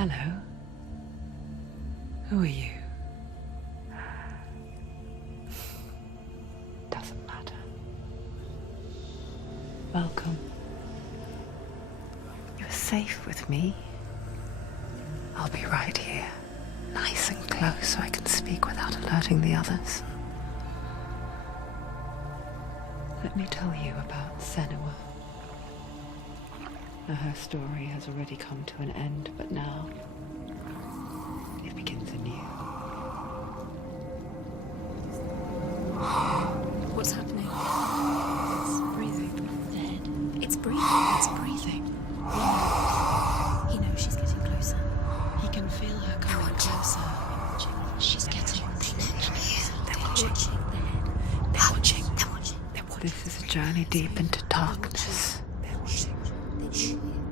Hello. Who are you? Doesn't matter. Welcome. You're safe with me. I'll be right here, nice and close so I can speak without alerting the others. Let me tell you about Senua. Her story has already come to an end, but now it begins anew. What's happening? It's breathing. Dead. It's breathing. It's breathing. He knows she's getting closer. He can feel her coming closer. She's getting closer. They're watching. They're watching. They're watching. This is a journey deep into darkness.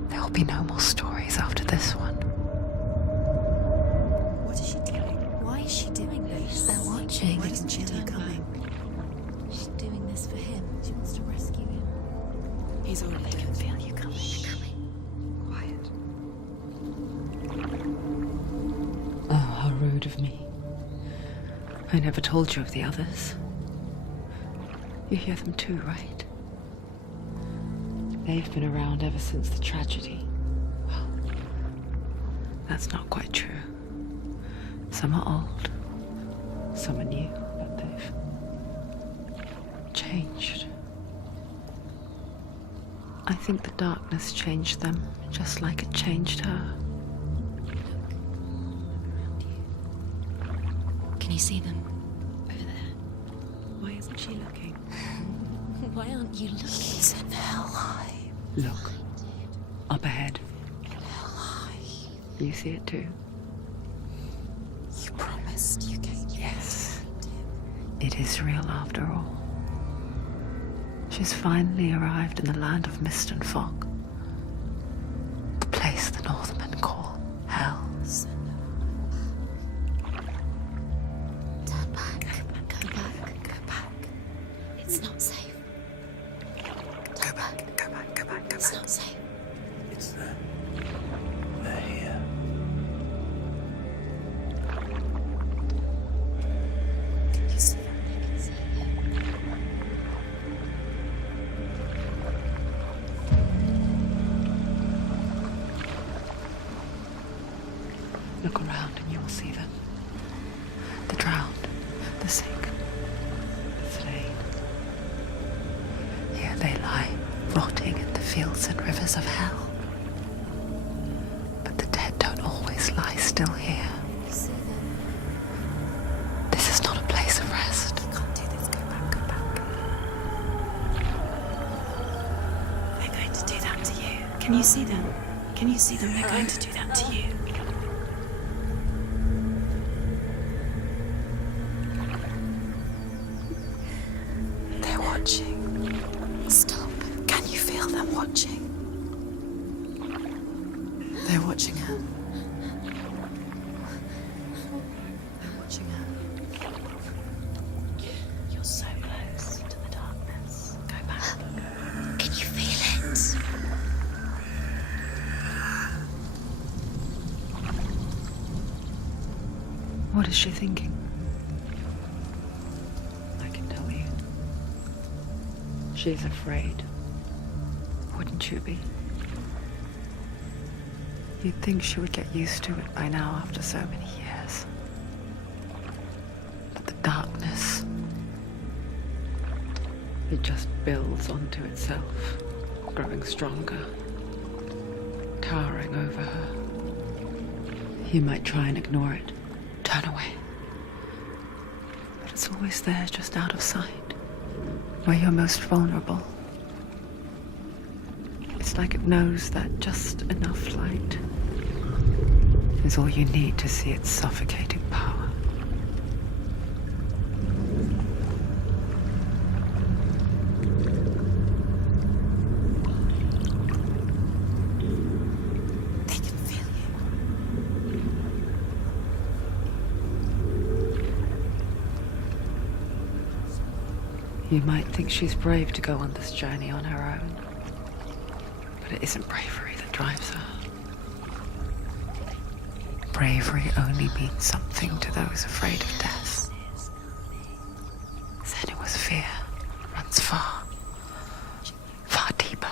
There will be no more stories after this one. What is she doing? Why is she doing this? They're watching. Why doesn't she turn coming? She's doing this for him. She wants to rescue him. He's already dead. I can feel you coming. Quiet. Oh, how rude of me. I never told you of the others. You hear them too, right? They've been around ever since the tragedy. Well, that's not quite true. Some are old, some are new, but they've changed. I think the darkness changed them, just like it changed her. Can you see them? Over there. Why isn't she looking? Why aren't you looking? It's in hell high. Look, up ahead. You see it too? You promised you came. Yes. It is real after all. She's finally arrived in the land of mist and fog. The place the Northmen call Hell. Turn back. Go back. Go back. It's not safe. Go back. It's not safe. It's them. They're here. Can you see them? They can see you. Look around and you will see them. The drowned, the sick, the slain. Here they lie, rotting in the fields and rivers of hell. But the dead don't always lie still here. You see them? This is not a place of rest. You can't do this. Go back. Go back. They're going to do that to you. Can you see them? Can you see them? They're going to do that to you. They're watching. Stop. Can you feel them watching? They're watching her. They're watching her. You're so close to the darkness. Go back. Can you feel it? What is she thinking? I can tell you. She's afraid. Wouldn't you be? You'd think she would get used to it by now after so many years. But the darkness, it just builds onto itself, growing stronger, towering over her. You might try and ignore it, turn away. But it's always there, just out of sight, where you're most vulnerable. It's like it knows that just enough light is all you need to see its suffocating power. They can feel you. You might think she's brave to go on this journey on her own, but it isn't bravery that drives her. bravery only means something to those afraid of death. Senua's fear runs far, far deeper.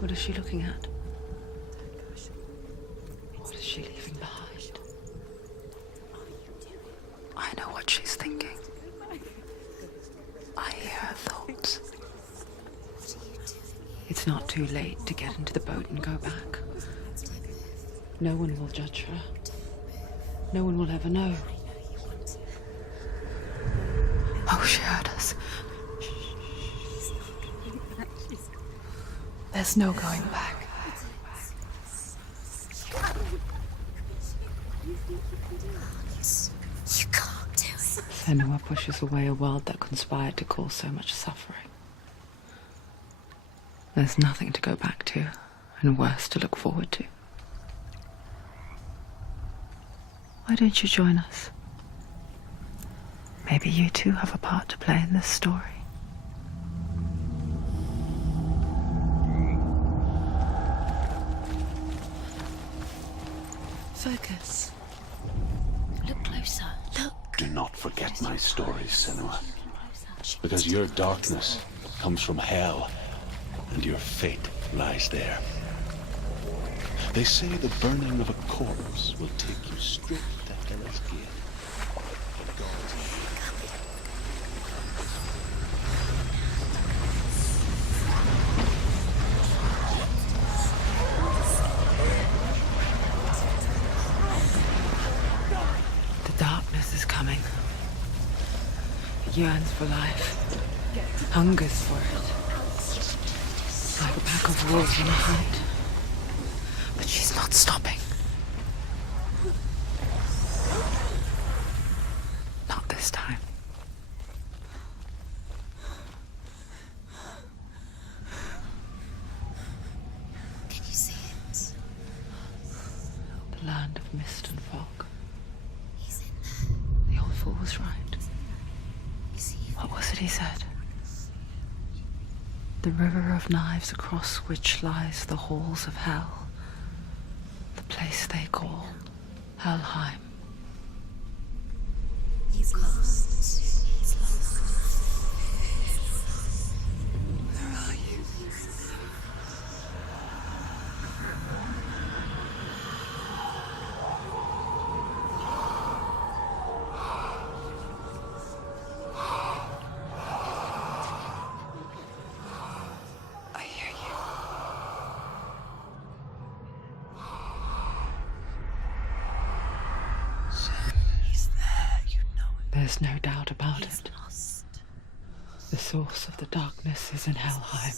What is she looking at? What is she leaving behind? I know what she's thinking. I hear her thoughts. It's not too late to get into the boat and go back. No one will judge her. No one will ever know. Oh, she heard us. There's no going back. You can't do it. Senua pushes away a world that conspired to cause so much suffering. There's nothing to go back to, and worse to look forward to. Why don't you join us? Maybe you too have a part to play in this story. Focus. Look closer. Look. Do not forget my stories, Senua. Because your darkness comes from hell, and your fate lies there. They say the burning of a corpse will take you straight to Hell's Gate. The darkness is coming. It yearns for life, hungers for it. Like a pack of wolves on a hunt. But she's not stopping. Not this time. Can you see it? The land of mist and fog. He's in there. The old fool was right. You see him? What was it he said? The river of knives across which lies the halls of hell. The place they call Helheim. He's lost. He's lost. Where are you? I hear you. He's there, you know it. There's no doubt about He's it. lost. The source of the darkness is in Helheim,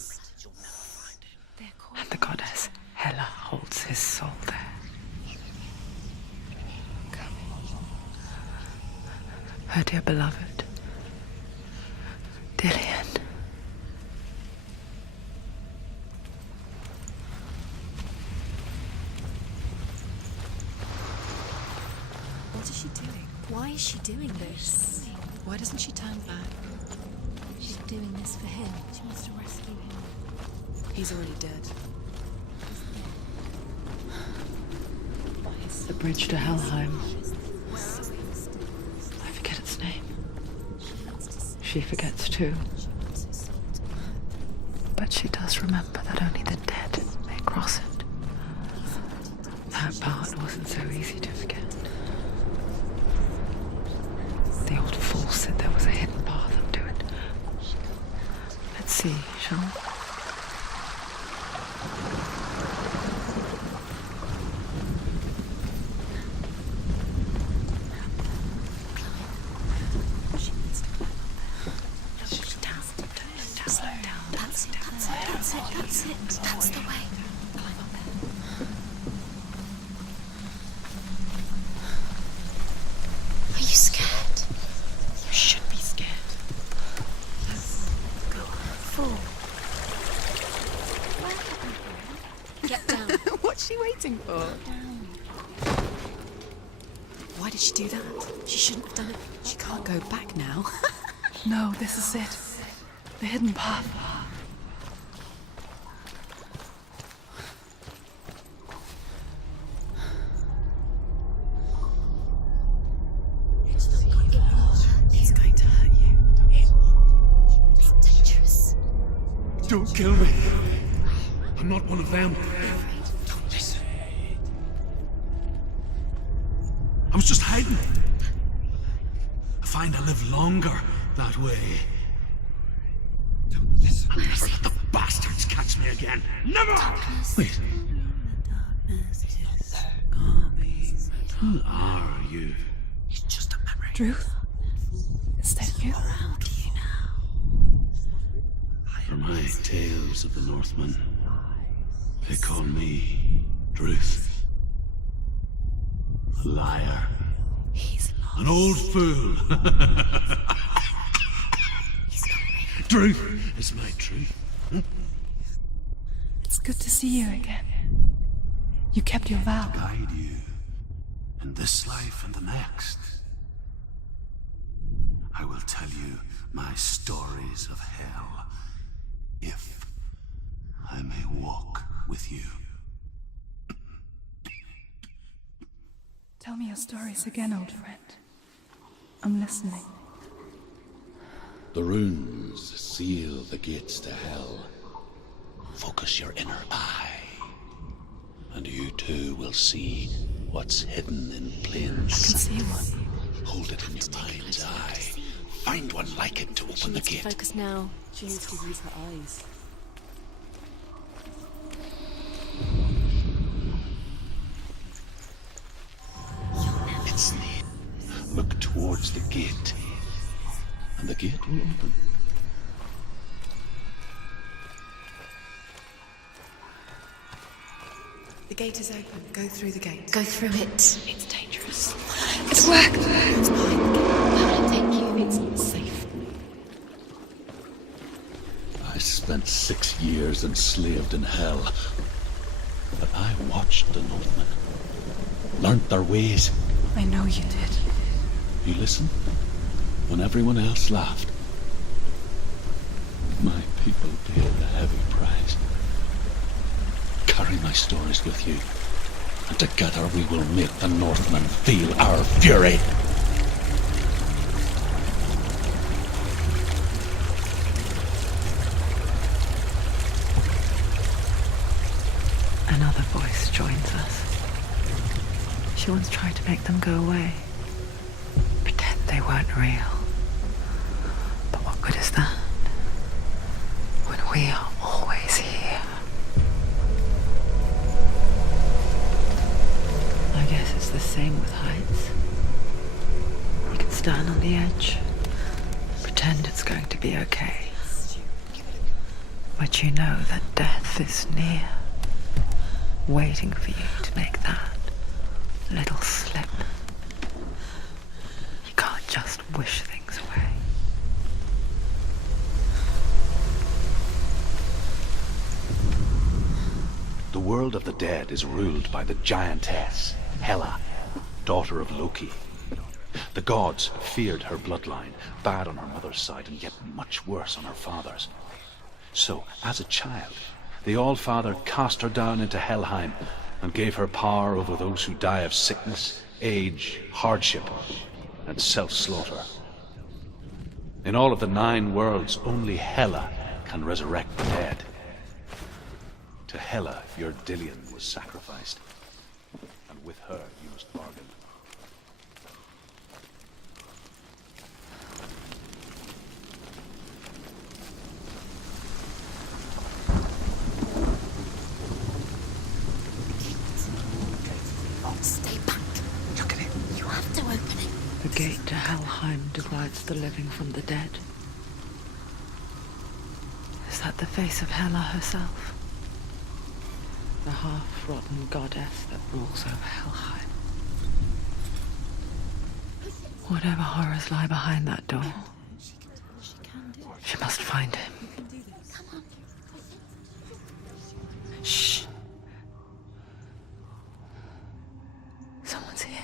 They're called. and the goddess Hela holds his soul there. Her dear beloved, Dillian. What is she doing? Why is she doing this? Why doesn't she turn back? She's doing this for him. She wants to rescue him. He's already dead. The bridge to Helheim. I forget its name. She forgets too. But she does remember that only the dead may cross it. That part wasn't so easy to forget. The old fool said there was a hidden path up to it. Let's see, shall we? Slow down. That's it. That's it, that's it. That's the way. Climb up there. Are you scared? You should be scared. Let's go. Fool. Get down. What's she waiting for? Down. Why did she do that? She shouldn't have done it. She can't go back now. No, this is it. The hidden path. He's going to hurt you. It's dangerous. Don't kill me. I'm not one of them. Don't listen. I was just hiding. I find I live longer that way. Don't listen. I'll never let the bastards catch me again. Never! Wait. Who are you? It's just a memory. Druth? Is that you? For my tales of the Northmen, they call me Druth. A liar. He's lost. An old fool. Truth is my truth. It's good to see you again. You kept your vow. Guide you in this life and the next. I will tell you my stories of hell, if I may walk with you. Tell me your stories again, old friend. I'm listening. The runes seal the gates to hell. Focus your inner eye, and you too will see what's hidden in plain I can sight. see one. Hold it in your mind's eye. Find one like it to open the gate. Focus now. She needs to use her eyes. It's near. Look towards the gate, and the gate will open. The gate is open. Go through the gate. Go through it. It's dangerous. It's worked! It's behind the gate. Where will it take you? It's not safe. I spent 6 years enslaved in hell, but I watched the Northmen, learnt their ways. I know you did. You listened when everyone else laughed. My people paid the heavy price. Carry my stories with you, and together we will make the Northmen feel our fury. Another voice joins us. She once tried to make them go away. Pretend they weren't real. But what good is that? When we are always here. I guess it's the same with heights. You can stand on the edge, pretend it's going to be okay. But you know that death is near, waiting for you to make that little slip. You can't just wish things away. The world of the dead is ruled by the giantess, Hela, daughter of Loki. The gods feared her bloodline, bad on her mother's side and yet much worse on her father's. So, as a child, the All-Father cast her down into Helheim and gave her power over those who die of sickness, age, hardship, and self-slaughter. In all of the 9 worlds, only Hela can resurrect the dead. To Hela, your Dillion was sacrificed, and with her you must bargain. Stay back. Look at it. You have to open it. The gate to Helheim divides the living from the dead. Is that the face of Hela herself? The half-rotten goddess that rules over Helheim. Whatever horrors lie behind that door, she must find him. Shh. Someone's here.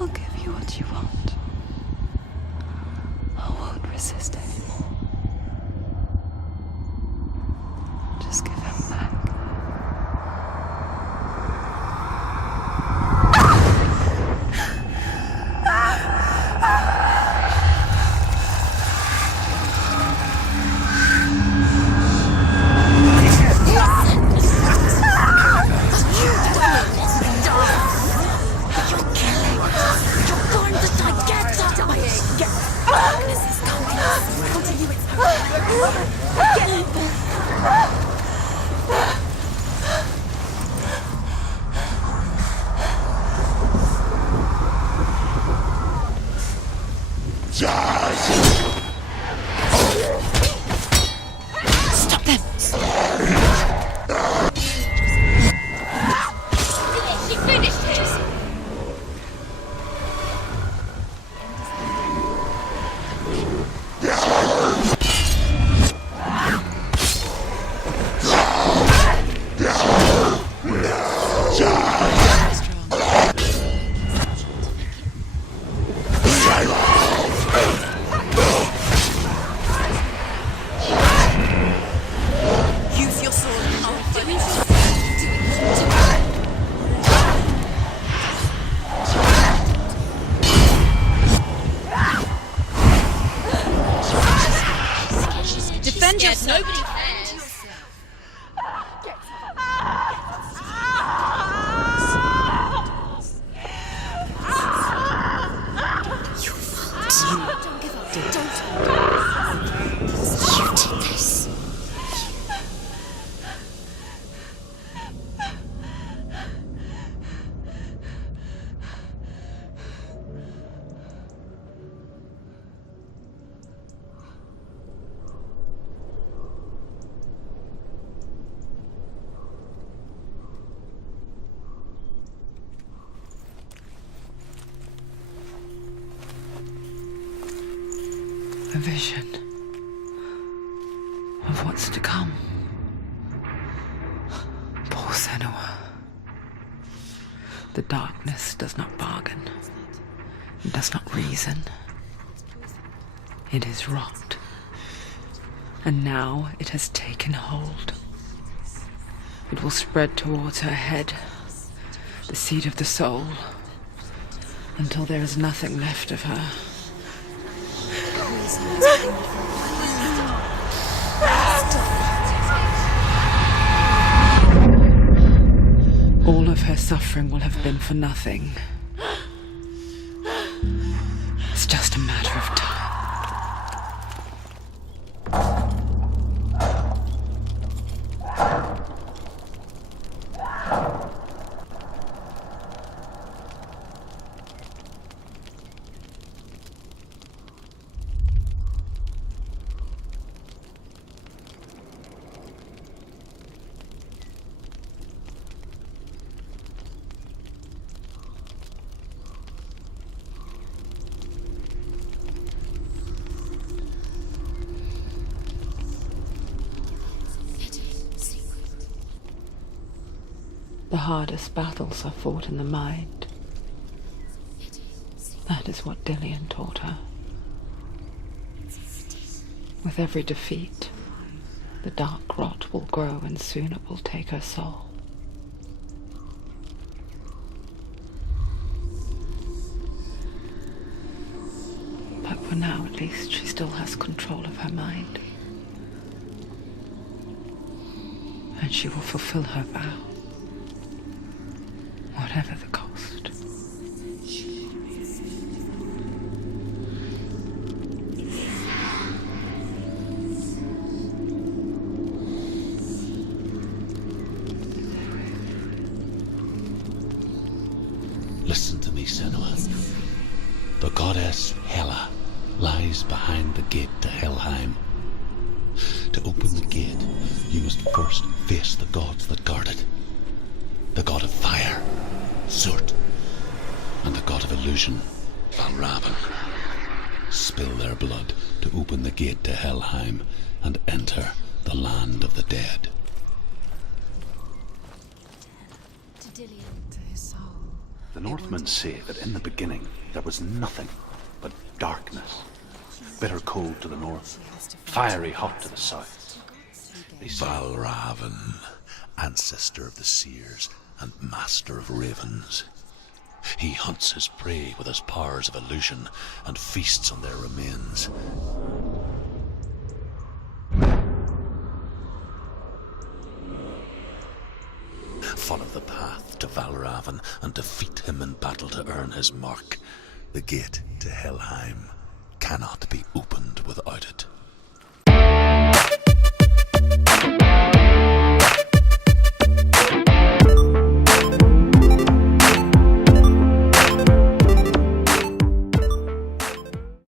I'll give you what you want. I won't resist anymore. Just give him back. Stop them! She finished it! Use your sword. I'll finish. Defend yourself. Nobody cares. You fault. Don't give up. Don't. You did this. A vision of what's to come. Poor Senua. The darkness does not bargain. It does not reason. It is rot. And now it has taken hold. It will spread towards her head, the seat of the soul, until there is nothing left of her. All of her suffering will have been for nothing. It's just a matter of time. The hardest battles are fought in the mind. That is what Dillian taught her. With every defeat, the dark rot will grow and soon it will take her soul. But for now, at least, she still has control of her mind. And she will fulfill her vow, whatever the cost. Listen to me, Senua. The goddess Hela lies behind the gate to Helheim. To open the gate, you must first face the gods that guard it. The god of fire, Surt, and the god of illusion, Valravn. Spill their blood to open the gate to Helheim and enter the land of the dead. To Dillian, to his soul. The Northmen say that in the beginning there was nothing but darkness. Bitter cold to the north, fiery hot to the south. Valravn, ancestor of the seers and master of ravens. He hunts his prey with his powers of illusion and feasts on their remains. Follow the path to Valravn and defeat him in battle to earn his mark. The gate to Helheim cannot be opened without it.